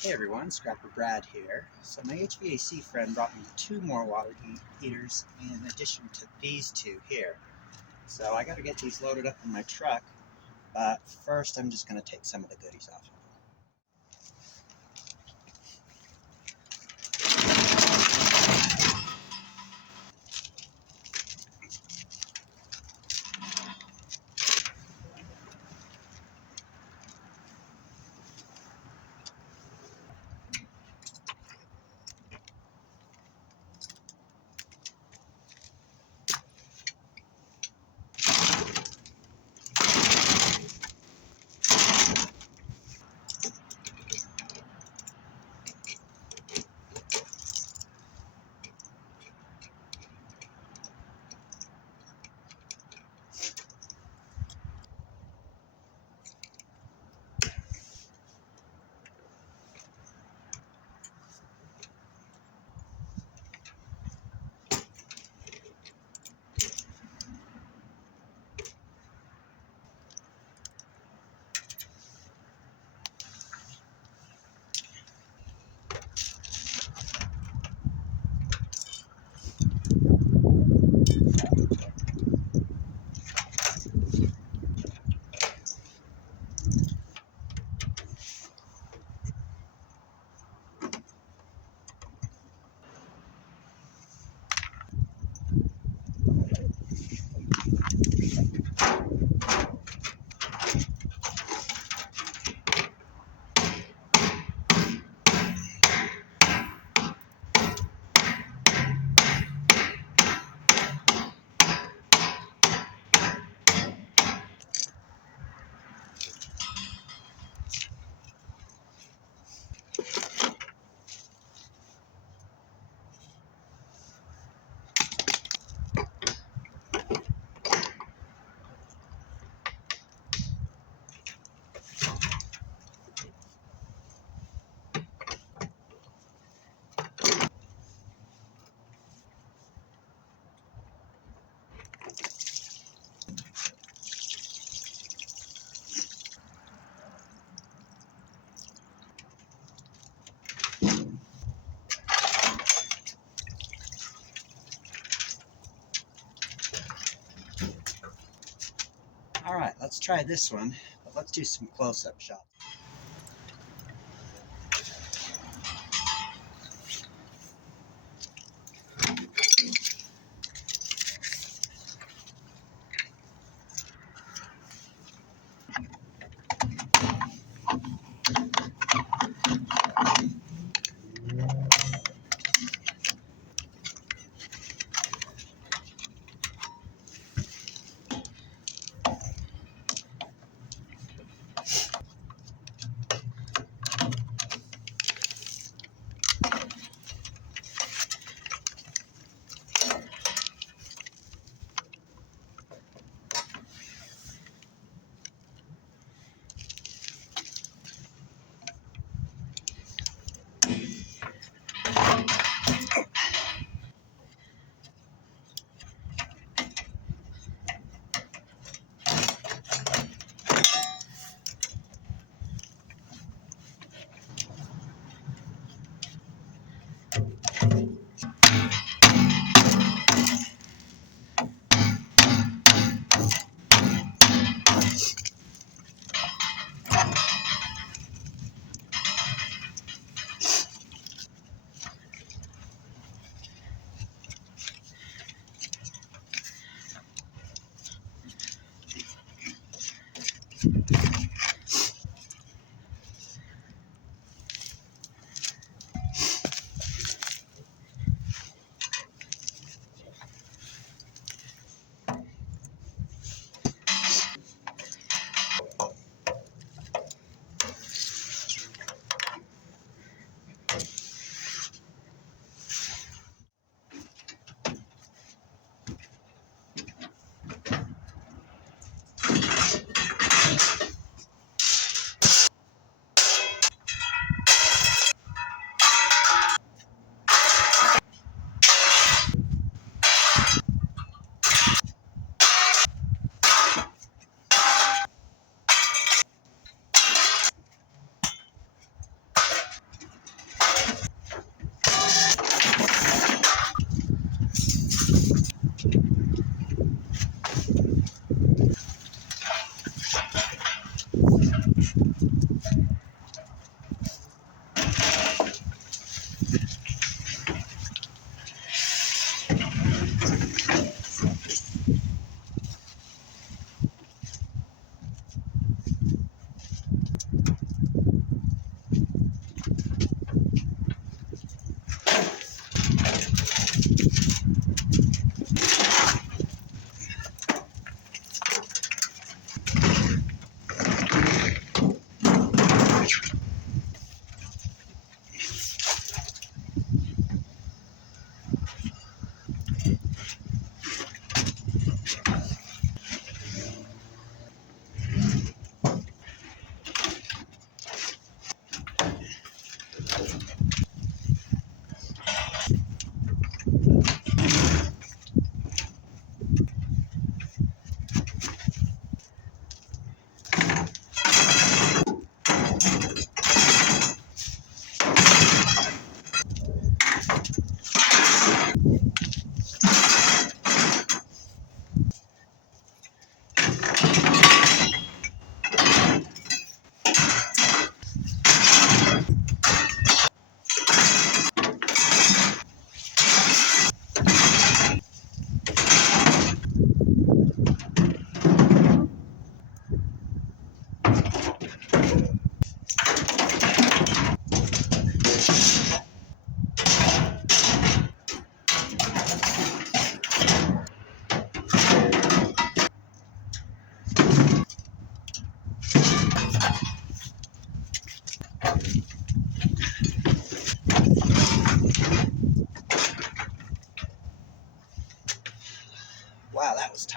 Hey everyone, Scrapper Brad here. So my HVAC friend brought me two more water heaters in addition to these two here. So I gotta get these loaded up in my truck, but first I'm just gonna take some of the goodies off. Alright, let's try this one, but let's do some close-up shots.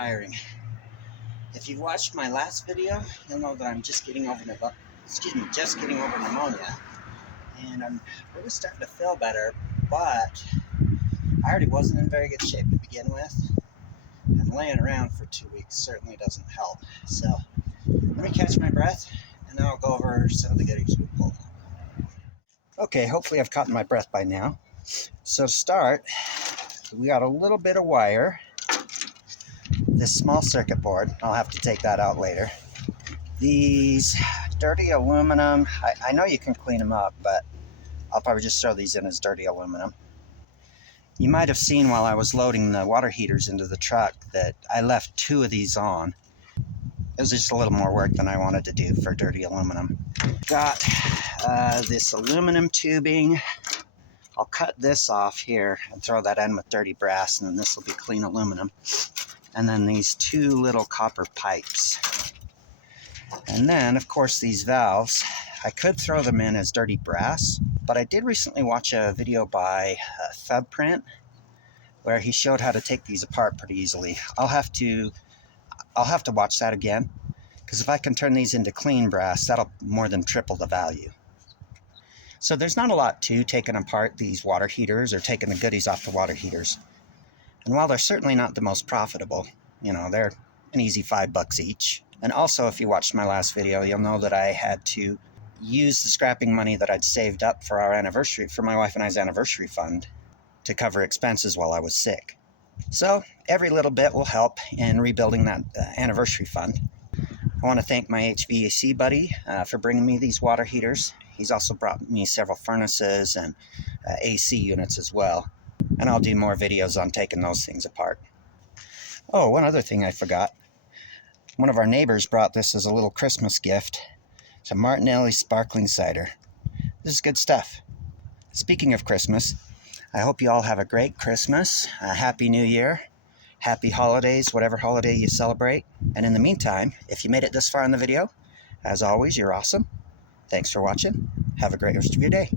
tiring. If you've watched my last video, you'll know that I'm just getting over pneumonia, and I'm really starting to feel better, but I already wasn't in very good shape to begin with, and laying around for 2 weeks certainly doesn't help. So let me catch my breath, and then I'll go over some of the goodies we pulled. Okay, hopefully I've caught my breath by now. So to start, we got a little bit of wire. This small circuit board, I'll have to take that out later. These dirty aluminum, I know you can clean them up, but I'll probably just throw these in as dirty aluminum. You might have seen while I was loading the water heaters into the truck that I left 2 of these on. It was just a little more work than I wanted to do for dirty aluminum. Got this aluminum tubing. I'll cut this off here and throw that in with dirty brass, and then this will be clean aluminum. And then these 2 little copper pipes. And then, of course, these valves. I could throw them in as dirty brass, but I did recently watch a video by Febprint where he showed how to take these apart pretty easily. I'll have to watch that again, because if I can turn these into clean brass, that'll more than triple the value. So there's not a lot to taking apart these water heaters or taking the goodies off the water heaters. And while they're certainly not the most profitable, you know, they're an easy $5 each. And also, if you watched my last video, you'll know that I had to use the scrapping money that I'd saved up for our anniversary, for my wife and I's anniversary fund, to cover expenses while I was sick. So every little bit will help in rebuilding that anniversary fund. I want to thank my HVAC buddy for bringing me these water heaters. He's also brought me several furnaces and AC units as well. And I'll do more videos on taking those things apart. Oh, one other thing I forgot. One of our neighbors brought this as a little Christmas gift. It's a Martinelli sparkling cider. This is good stuff. Speaking of Christmas, I hope you all have a great Christmas, a Happy New Year, Happy Holidays, whatever holiday you celebrate. And in the meantime, if you made it this far in the video, as always, you're awesome. Thanks for watching. Have a great rest of your day.